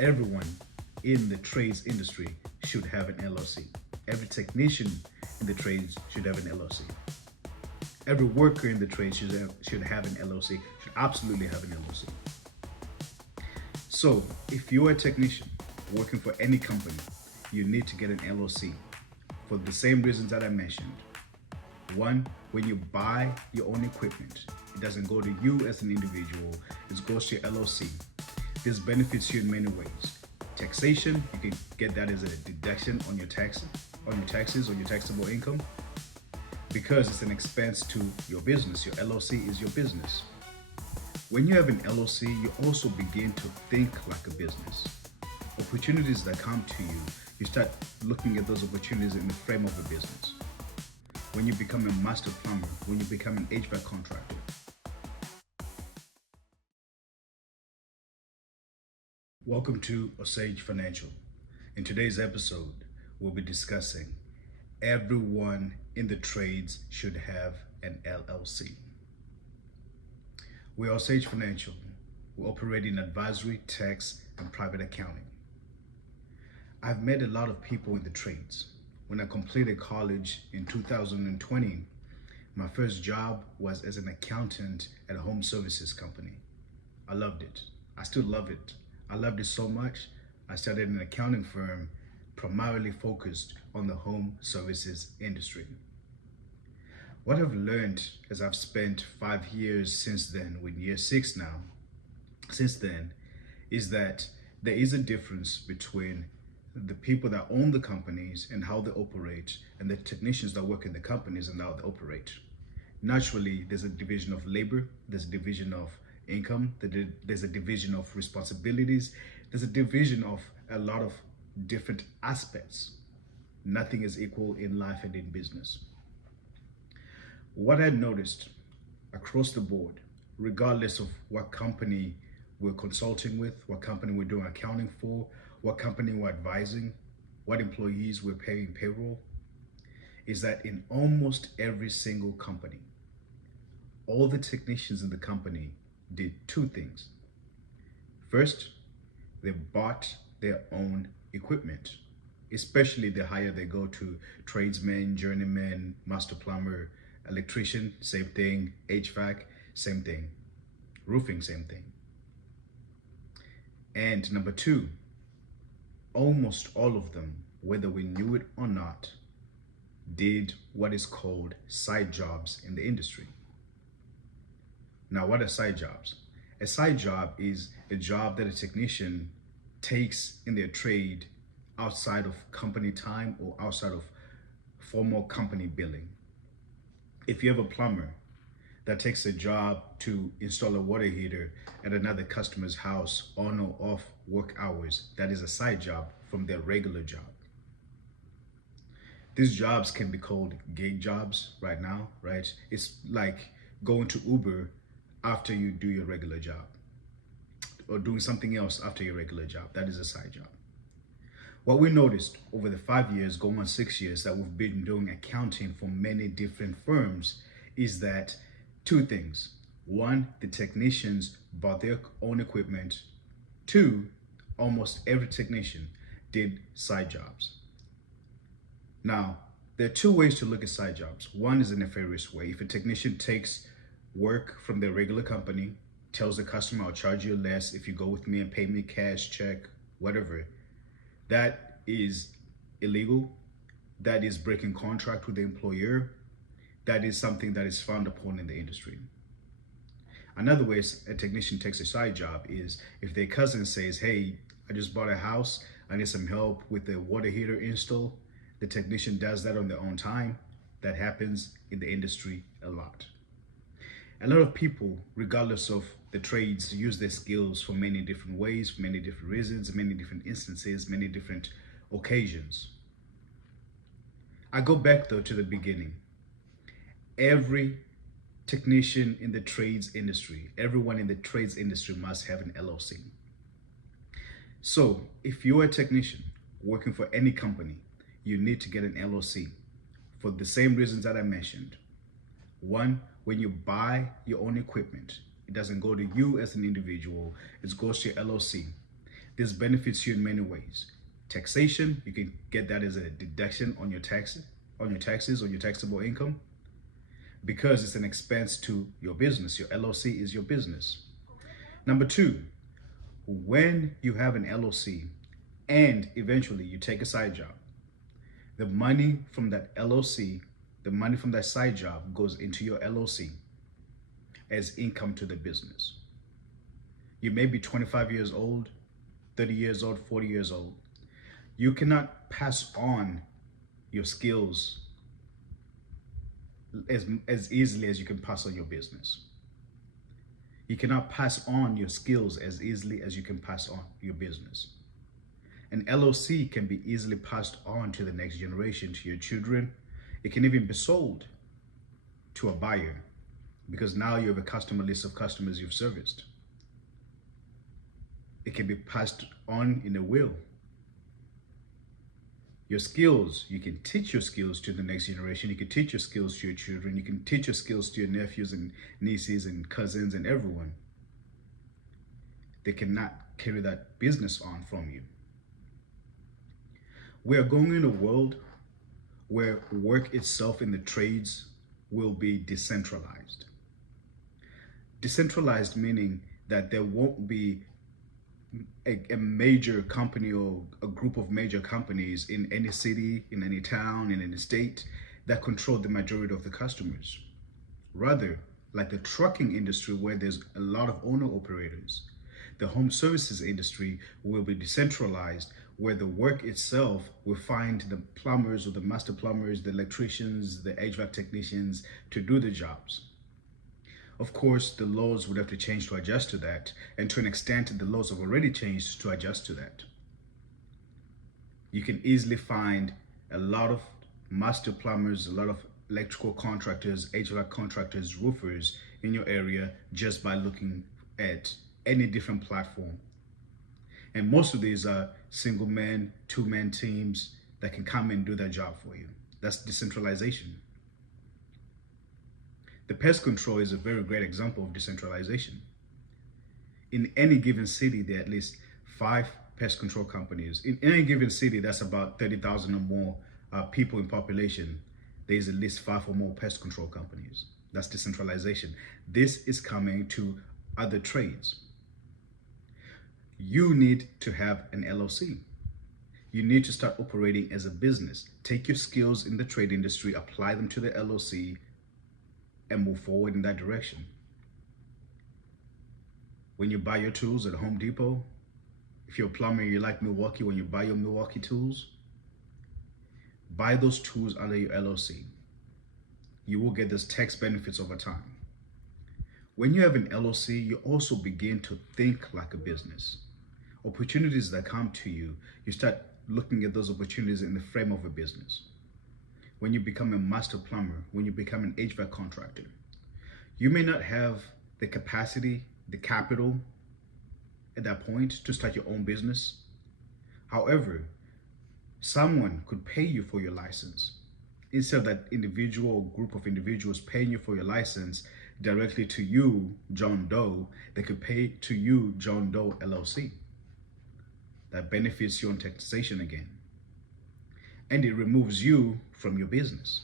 Everyone in the trades industry should have an LLC. Every technician in the trades should have an LLC. Every worker in the trade should have an LLC, should absolutely have an LLC. So if you're a technician working for any company, you need to get an LLC for the same reasons that I mentioned. One, when you buy your own equipment, it doesn't go to you as an individual, it goes to your LLC. This benefits you in many ways. Taxation, you can get that as a deduction on your taxes, on your taxable income, because it's an expense to your business. Your LLC is your business. When you have an LLC, you also begin to think like a business. Opportunities that come to you, you start looking at those opportunities in the frame of a business. When you become a master plumber, when you become an HVAC contractor. Welcome to Osage Financial. In today's episode, we'll be discussing everyone in the trades should have an LLC. We're Osage Financial. We operate in advisory, tax, and private accounting. I've met a lot of people in the trades. When I completed college in 2020, my first job was as an accountant at a home services company. I loved it. I still love it. I loved it so much, I started an accounting firm primarily focused on the home services industry. What I've learned as I've spent 5 years since then, with year 6 now, since then, is that there is a difference between the people that own the companies and how they operate, and the technicians that work in the companies and how they operate. Naturally, there's a division of labor, there's a division of income, there's a division of responsibilities, there's a division of a lot of different aspects. Nothing is equal in life and in business. What I noticed across the board, regardless of what company we're consulting with, what company we're doing accounting for, what company we're advising, what employees we're paying payroll, is that in almost every single company, all the technicians in the company did 2 things. First, they bought their own equipment, especially the higher they go to tradesmen, journeyman, master plumber, electrician, same thing, HVAC, same thing, roofing, same thing. And number 2, almost all of them, whether we knew it or not, did what is called side jobs in the industry. Now, what are side jobs? A side job is a job that a technician takes in their trade outside of company time or outside of formal company billing. If you have a plumber that takes a job to install a water heater at another customer's house on or off work hours, that is a side job from their regular job. These jobs can be called gig jobs right now, right? It's like going to Uber after you do your regular job, or doing something else after your regular job. That is a side job. What we noticed over the 5 years, going on 6 years, that we've been doing accounting for many different firms is that 2 things. 1, the technicians bought their own equipment. 2, almost every technician did side jobs. Now, there are 2 ways to look at side jobs. One is a nefarious way. If a technician takes work from their regular company, tells the customer, I'll charge you less if you go with me and pay me cash, check, whatever, that is illegal. That is breaking contract with the employer. That is something that is frowned upon in the industry. Another way a technician takes a side job is if their cousin says, hey, I just bought a house, I need some help with the water heater install. The technician does that on their own time. That happens in the industry a lot. A lot of people, regardless of the trades, use their skills for many different ways, for many different reasons, many different instances, many different occasions. I go back though to the beginning. Every technician in the trades industry, everyone in the trades industry must have an LLC. So if you're a technician working for any company, you need to get an LLC for the same reasons that I mentioned. One, when you buy your own equipment, it doesn't go to you as an individual, it goes to your LLC. This benefits you in many ways. Taxation, you can get that as a deduction on your taxes, on your taxable income, because it's an expense to your business. Your LLC is your business. Number two, when you have an LLC and eventually you take a side job, the money from that LLC, the money from that side job goes into your LLC as income to the business. You may be 25 years old, 30 years old, 40 years old. You cannot pass on your skills as easily as you can pass on your business. You cannot pass on your skills as easily as you can pass on your business. An LLC can be easily passed on to the next generation, to your children. It can even be sold to a buyer because now you have a customer list of customers you've serviced. It can be passed on in a will. Your skills, you can teach your skills to the next generation. You can teach your skills to your children. You can teach your skills to your nephews and nieces and cousins and everyone. They cannot carry that business on from you. We are going in a world where work itself in the trades will be decentralized. Decentralized meaning that there won't be a major company or a group of major companies in any city, in any town, in any state that control the majority of the customers. Rather, like the trucking industry where there's a lot of owner-operators, the home services industry will be decentralized, where the work itself will find the plumbers or the master plumbers, the electricians, the HVAC technicians to do the jobs. Of course, the laws would have to change to adjust to that, and to an extent, the laws have already changed to adjust to that. You can easily find a lot of master plumbers, a lot of electrical contractors, HVAC contractors, roofers in your area just by looking at any different platform. And most of these are single man, two-man teams that can come and do their job for you. That's decentralization. The pest control is a very great example of decentralization. In any given city, there are at least 5 pest control companies. In any given city, that's about 30,000 or more people in population. There's at least 5 or more pest control companies. That's decentralization. This is coming to other trades. You need to have an LLC. You need to start operating as a business. Take your skills in the trade industry, apply them to the LLC, and move forward in that direction. When you buy your tools at Home Depot, if you're a plumber, you like Milwaukee, when you buy your Milwaukee tools, buy those tools under your LLC. You will get those tax benefits over time. When you have an LLC, you also begin to think like a business. Opportunities that come to you, you start looking at those opportunities in the frame of a business. When you become a master plumber, when you become an HVAC contractor, you may not have the capacity, the capital at that point to start your own business. However, someone could pay you for your license. Instead of that individual or group of individuals paying you for your license directly to you, John Doe, they could pay to you, John Doe LLC. That benefits you on taxation again. And it removes you from your business.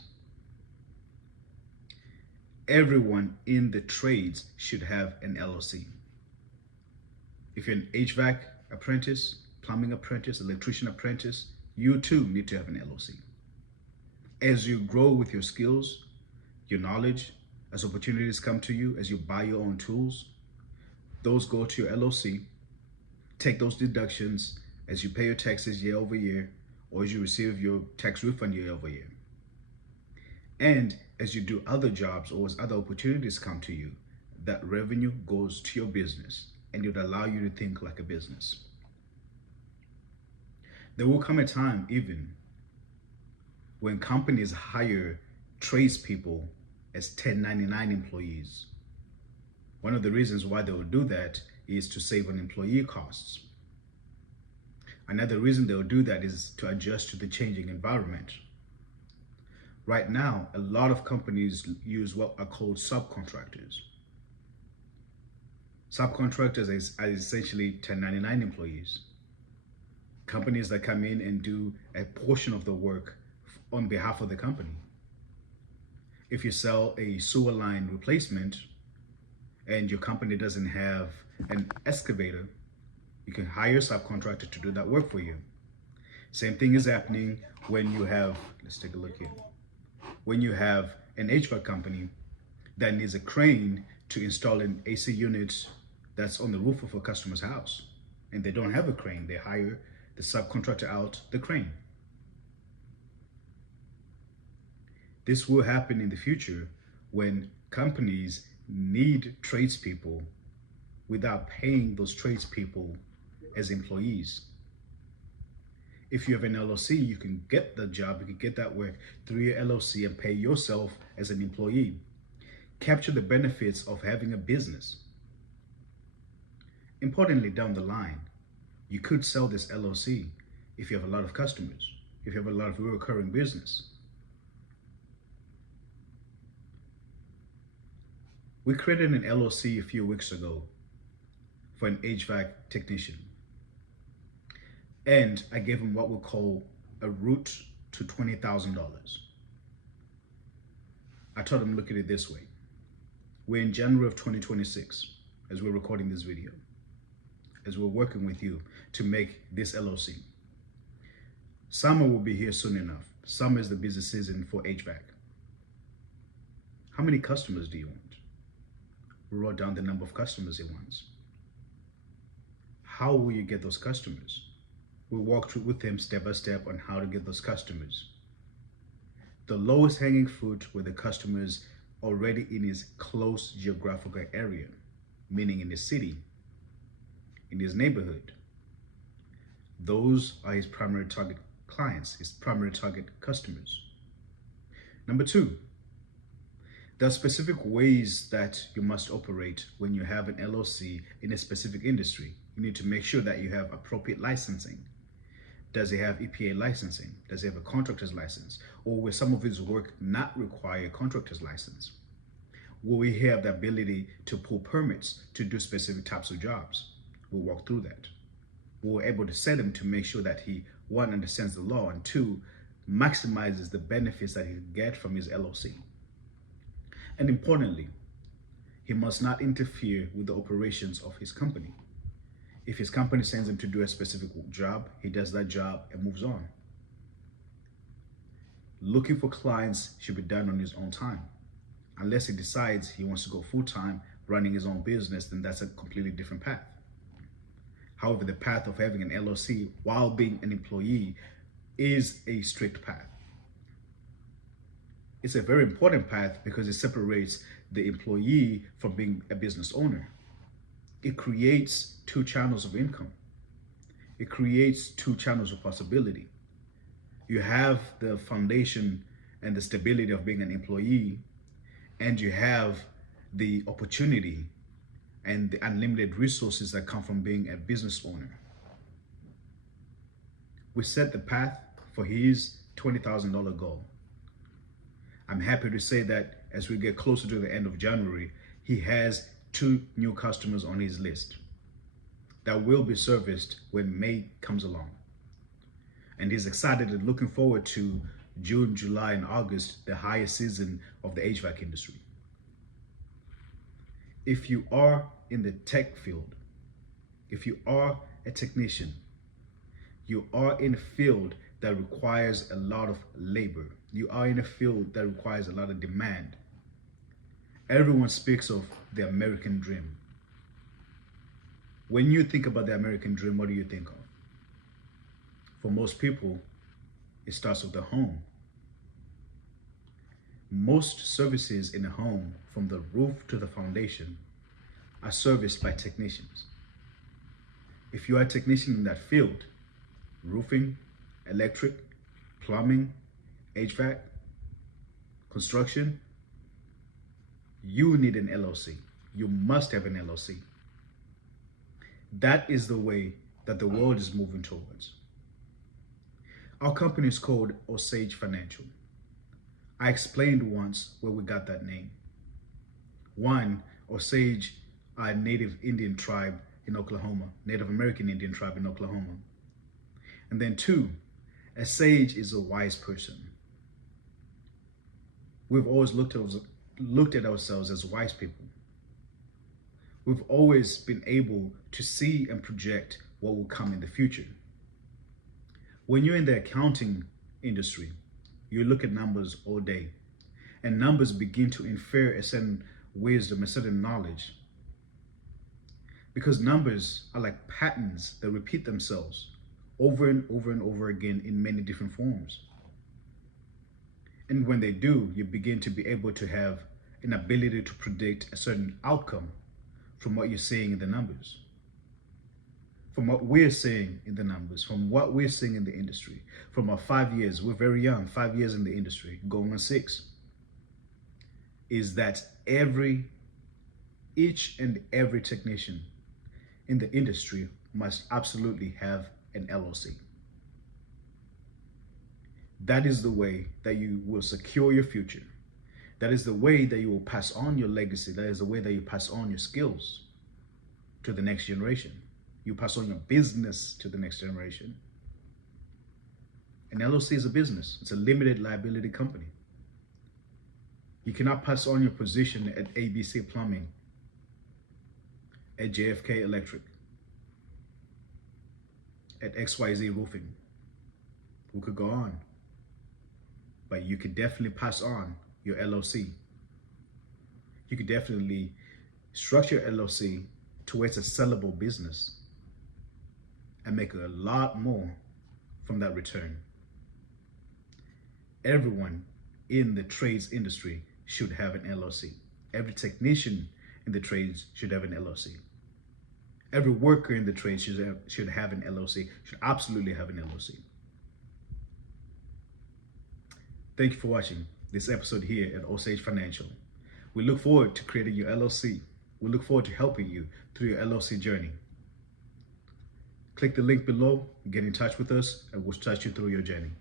Everyone in the trades should have an LLC. If you're an HVAC apprentice, plumbing apprentice, electrician apprentice, you too need to have an LLC. As you grow with your skills, your knowledge, as opportunities come to you, as you buy your own tools, those go to your LLC. Take those deductions as you pay your taxes year over year, or as you receive your tax refund year over year. And as you do other jobs or as other opportunities come to you, that revenue goes to your business and it would allow you to think like a business. There will come a time even when companies hire tradespeople as 1099 employees. One of the reasons why they will do that is to save on employee costs. Another reason they will do that is to adjust to the changing environment. Right now, a lot of companies use what are called subcontractors. Subcontractors are essentially 1099 employees. companies that come in and do a portion of the work on behalf of the company. If you sell a sewer line replacement and your company doesn't have an excavator, you can hire a subcontractor to do that work for you. Same thing is happening when you have, let's take a look here. When you have an HVAC company that needs a crane to install an AC unit that's on the roof of a customer's house, and they don't have a crane, they hire the subcontractor out the crane. This will happen in the future when companies need tradespeople without paying those tradespeople as employees. If you have an LLC, you can get the job, you can get that work through your LLC and pay yourself as an employee. Capture the benefits of having a business. Importantly, down the line, you could sell this LLC if you have a lot of customers, if you have a lot of recurring business. We created an LLC a few weeks ago for an HVAC technician. And I gave him what we call a route to $20,000. I told him, look at it this way. We're in January of 2026 as we're recording this video, as we're working with you to make this LLC. Summer will be here soon enough. Summer is the busy season for HVAC. How many customers do you want? We wrote down the number of customers he wants. How will you get those customers? We walked through with him step by step on how to get those customers. The lowest hanging fruit were the customers already in his close geographical area, meaning in his city, in his neighborhood. Those are his primary target clients, his primary target customers. Number two, there are specific ways that you must operate when you have an LLC in a specific industry. You need to make sure that you have appropriate licensing. Does it have EPA licensing? Does it have a contractor's license? Or will some of his work not require a contractor's license? Will we have the ability to pull permits to do specific types of jobs? We'll walk through that. We're able to set him to make sure that he, one, understands the law, and two, maximizes the benefits that he can get from his LLC. And importantly, he must not interfere with the operations of his company. If his company sends him to do a specific job, he does that job and moves on. Looking for clients should be done on his own time. Unless he decides he wants to go full-time running his own business, then that's a completely different path. However, the path of having an LLC while being an employee is a strict path. It's a very important path because it separates the employee from being a business owner. It creates two channels of income. It creates two channels of possibility. You have the foundation and the stability of being an employee, and you have the opportunity and the unlimited resources that come from being a business owner. We set the path for his $20,000 goal. I'm happy to say that as we get closer to the end of January, he has 2 new customers on his list that will be serviced when May comes along. And he's excited and looking forward to June, July, and August, the highest season of the HVAC industry. If you are in the tech field, if you are a technician, you are in a field that requires a lot of labor. You are in a field that requires a lot of demand. Everyone speaks of the American dream. When you think about the American dream, what do you think of? For most people, it starts with the home. Most services in a home, from the roof to the foundation, are serviced by technicians. If you are a technician in that field, roofing, electric, plumbing, HVAC, construction, you need an LLC. You must have an LLC. That is the way that the world is moving towards. Our company is called Osage Financial. I explained once where we got that name. One, Osage are a Native Indian tribe in Oklahoma, Native American Indian tribe in Oklahoma. And then 2, a sage is a wise person. We've always looked at ourselves as wise people. We've always been able to see and project what will come in the future. When you're in the accounting industry, you look at numbers all day, and numbers begin to infer a certain wisdom, a certain knowledge. Because numbers are like patterns that repeat themselves over and over and over again in many different forms. And when they do, you begin to be able to have an ability to predict a certain outcome from what you're seeing in the numbers, from what we're seeing in the numbers, from what we're seeing in the industry. From our 5 years, we're very young, 5 years in the industry, going on 6, is that each and every technician in the industry must absolutely have an LLC. That is the way that you will secure your future. That is the way that you will pass on your legacy. That is the way that you pass on your skills to the next generation. You pass on your business to the next generation. An LLC is a business. It's a limited liability company. You cannot pass on your position at ABC Plumbing, at JFK Electric, at XYZ Roofing. We could go on. But you could definitely pass on your LLC. You could definitely structure LLC to where it's a sellable business and make a lot more from that return. Everyone in the trades industry should have an LLC. Every technician in the trades should have an LLC. Every worker in the trades should have an LLC, should absolutely have an LLC. Thank you for watching this episode here at Osage Financial. We look forward to creating your LLC. We look forward to helping you through your LLC journey. Click the link below, get in touch with us, and we'll touch you through your journey.